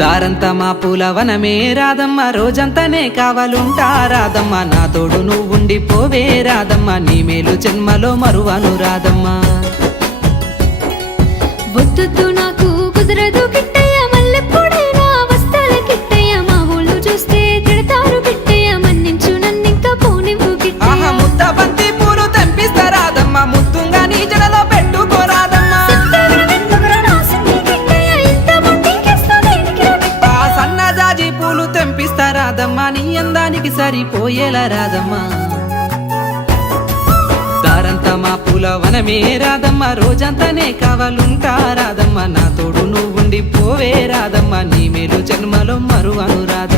దారంతా మా పూలవనమే రాదమ్మ, రోజంతానే కావాలుంటా రాదమ్మ, నా తోడు నువ్వుండిపోవే రాదమ్మ, నీ మేలు జన్మలో మరువను రాదమ్మ. వద్దు నాకు కుదరదు కిట్టయ్య, మల్లెప్పుడైనా వస్తాల కిట్టయ్య, మా ఊళ్ళు చూస్తే తిడతారు కిట్టయ్య, మన్నించు నన్నింకా పోనివ్వు కిట్టయ్య. ఆహా ముద్ద బంతి పూలు తెంపిస్తా రాదమ్మ, ముత్తుంగా నీ జడలో పెట్టుకోరాదమ్మ. ఆ సన్నజాజి పూలు తెంపిస్తా రాదమ్మ, నీ అందానికి సరిపోయేలా రాదమ్మ. దారంతా మా పూలవనమే రాదమ్మ, రోజంతానే కావాలుంటా రాదమ్మ, నా తోడు నువ్వుండిపోవే రాదమ్మ, నీ మేలు జన్మలో మరువను రాదమ్మ.